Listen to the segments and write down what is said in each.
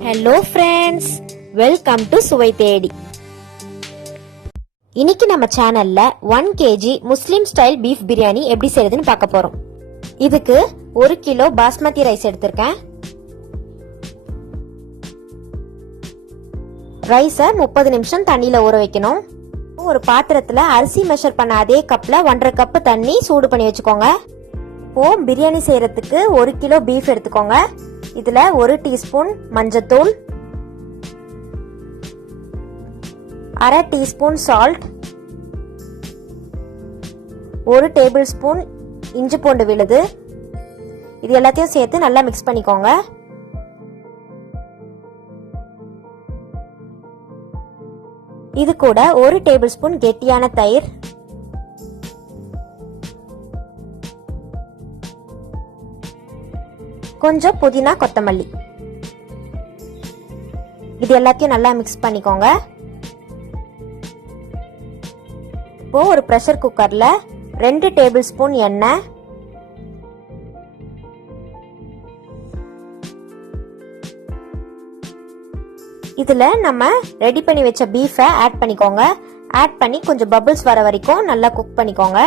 Hello friends, welcome to சுவை தேடி. இன்னைக்கு நம்ம சேனல்ல 1 kg முஸ்லிம் ஸ்டைல் பீஃப் பிரியாணி எப்படி செய்யறதுன்னு பார்க்க போறோம். இதுக்கு 1 கிலோ பாஸ்மதி ரைஸ் எடுத்திருக்கேன். ரைஸை 30 நிமிஷம் தண்ணியில ஊற வைக்கணும். ஒரு பாத்திரத்துல அரிசி மெஷர் பண்ண அதே கப்ல 1.5 கப் தண்ணி சூடு பண்ணி வச்சுக்கோங்க. இப்போ பிரியாணி செய்யறதுக்கு 1 கிலோ பீஃப் எடுத்துக்கோங்க. இதுல 1 டீஸ்பூன் மஞ்சத்தூள், 1/2 டீஸ்பூன் சால்ட், 1 டேபிள் ஸ்பூன் இஞ்சி பூண்டு விழுது, இது எல்லாத்தையும் சேர்த்து நல்லா மிக்ஸ் பண்ணிக்கோங்க. இது கூட 1 டேபிள் ஸ்பூன் கெட்டியான தயிர், கொஞ்சம் புதினா கொத்தமல்லி, இது எல்லாத்தையும் நல்லா மிக்ஸ் பண்ணிக்கோங்க. இப்போ ஒரு பிரஷர் குக்கர்ல 2 டேபிள் ஸ்பூன் எண்ணெய், இதுல நம்ம ரெடி பண்ணி வச்ச பீஃபை ஆட் பண்ணிக்கோங்க. ஆட் பண்ணி கொஞ்சம் பபிள்ஸ் வர வரைக்கும் நல்லா குக் பண்ணிக்கோங்க.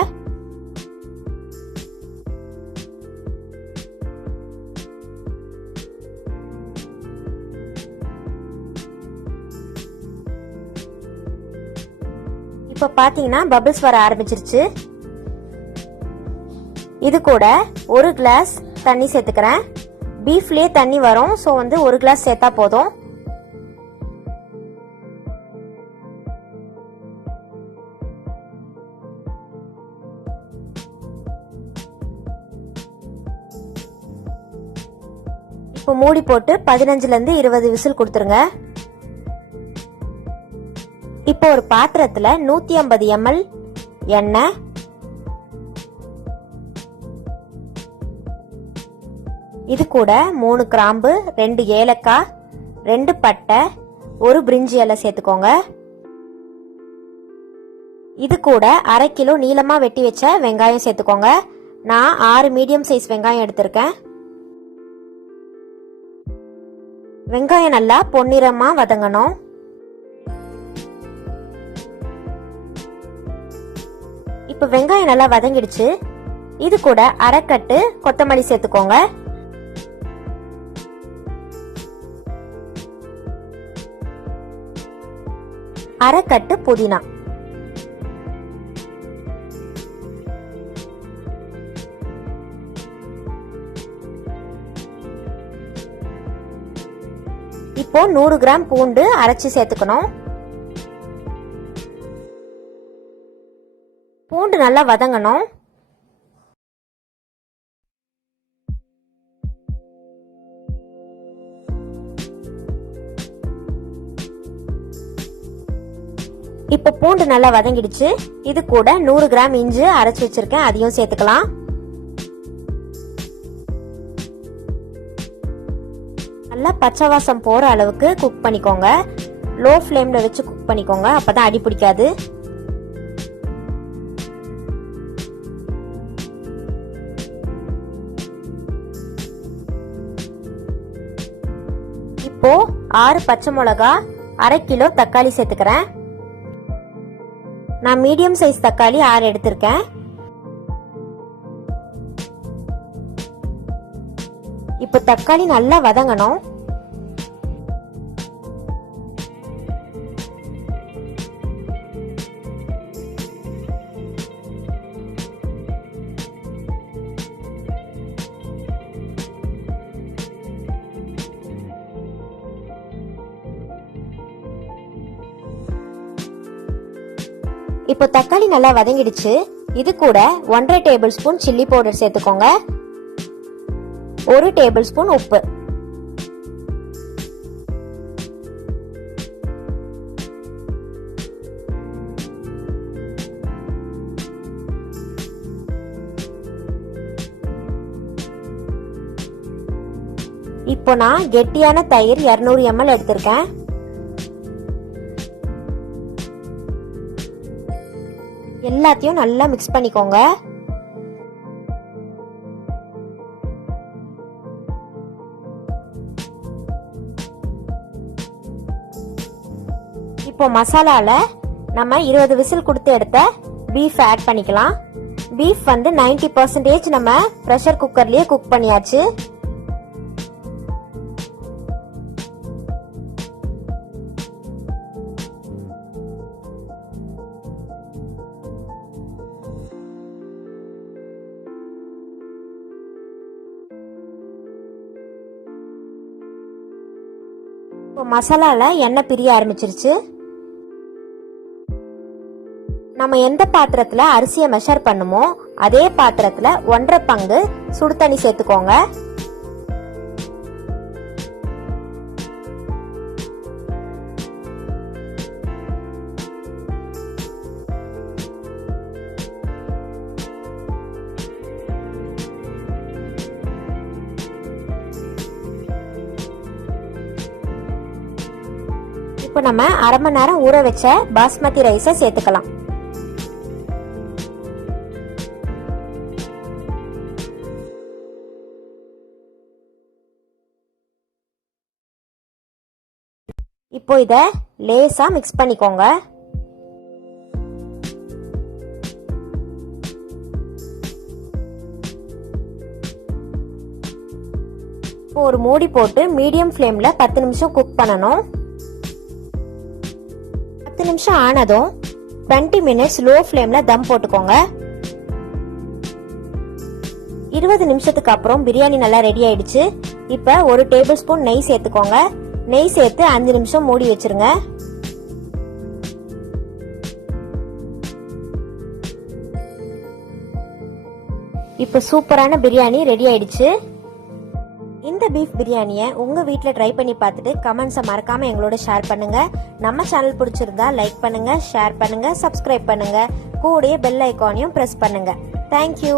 இப்ப பாத்தீங்கன்னா பபிள்ஸ் வர ஆரம்பிச்சிருச்சு. இது கூட 1 கிளாஸ் தண்ணி சேர்த்துக்கிறேன். பீஃப்லயே தண்ணி வரும், சோ 1 கிளாஸ் சேர்த்தா போதும். இப்போ மூடி போட்டு 15ல இருந்து 20 விசில் கொடுத்துருங்க. இப்போ ஒரு பாத்திரத்துல 150 ml எண்ணெய், இது கூட 3 கிராம்பு, 2 ஏலக்காய், 2 பட்டை, 1 பிரிஞ்சி இலை சேர்த்துக்கோங்க. இது கூட 1/2 கிலோ நீளமா வெட்டி வச்ச வெங்காயம் சேர்த்துக்கோங்க. நான் 6 மீடியம் சைஸ் வெங்காயம் எடுத்திருக்கேன். வெங்காயம் நல்லா பொன்னிறமா வதங்கணும். இப்ப வெங்காயம் நல்லா வதங்கிடுச்சு. இது கூட 1/2 கட்டு கொத்தமல்லி சேர்த்துக்கோங்க. அரை கட்டு புதினா, இப்போ 100 கிராம் பூண்டு அரைச்சு சேர்த்துக்கணும். பூண்டு நல்லா வதங்கணும். இப்ப பூண்டு நல்லா வதங்கிடுச்சு. இது கூட 100 கிராம் இஞ்சி அரைச்சு வச்சிருக்கேன், அதையும் சேர்த்துக்கலாம். நல்லா பச்சை வாசம் போற அளவுக்கு குக் பண்ணிக்கோங்க. லோ ஃப்ளேம்ல வச்சு குக் பண்ணிக்கோங்க, அப்பதான் அடி பிடிக்காது. இப்போ 6 பச்சை மிளகா, 1/2 கிலோ தக்காளி சேர்த்துக்கிறேன். நான் மீடியம் சைஸ் தக்காளி 6 எடுத்திருக்கேன். இப்போ தக்காளி நல்லா வதங்கணும். இப்போ தக்காளி நல்லா வதங்கிடுச்சு. இது கூட 1/2 டேபிள் ஸ்பூன் சில்லி பவுடர் சேர்த்துக்கோங்க. 1 டேபிள் ஸ்பூன் உப்பு, இப்போ நான் கெட்டியான தயிர் 200 ml எடுத்திருக்கேன். எல்லாத்தையும் நல்லா மிக்ஸ் பண்ணிக்கோங்க. இப்போ மசாலால நம்ம 20 விசில் கொடுத்து எடுத்த பீஃப் ஆட் பண்ணிக்கலாம். பீஃப் வந்து 90% நம்ம பிரஷர் குக்கர்லயே குக் பண்ணியாச்சு. மசாலால எண்ணெய் பிரிய ஆரம்பிச்சிருச்சு. நம்ம எந்த பாத்திரத்துல அரிசியை மெஷர் பண்ணுமோ அதே பாத்திரத்துல 1.5 பங்கு சுடு தண்ணி சேர்த்துக்கோங்க. இப்போ நம்ம அரை மணி நேரம் ஊற வச்ச பாஸ்மதி ரைஸை சேர்த்துக்கலாம். இப்போ இத லேசா மிக்ஸ் பண்ணிக்கோங்க. ஒரு மூடி போட்டு மீடியம் ஃப்ளேம்ல 10 நிமிஷம் குக் பண்ணணும். 10 நிமிஷம் ஆனதும் 20 மினிட்ஸ் லோ ஃப்ளேம்ல தம் போட்டுக்கோங்க. 20 நிமிஷத்துக்கு அப்புறம் பிரியாணி நல்லா ரெடி ஆயிடுச்சு. இப்ப 1 டேபிள் ஸ்பூன் நெய் சேர்த்துக்கோங்க. நெய் சேர்த்து 5 நிமிஷம் மூடி வச்சிருங்க. இப்ப சூப்பரான பிரியாணி ரெடி ஆயிடுச்சு. இந்த பீஃப் பிரியாணியை உங்க வீட்ல ட்ரை பண்ணி பார்த்துட்டு கமெண்ட்ஸை மறக்காம எங்களோட ஷேர் பண்ணுங்க. நம்ம சேனல் பிடிச்சிருந்தா லைக் பண்ணுங்க, ஷேர் பண்ணுங்க, சப்ஸ்கிரைப் பண்ணுங்க. கூடயே பெல் ஐகானையும் பிரஸ் பண்ணுங்க. தேங்க்யூ.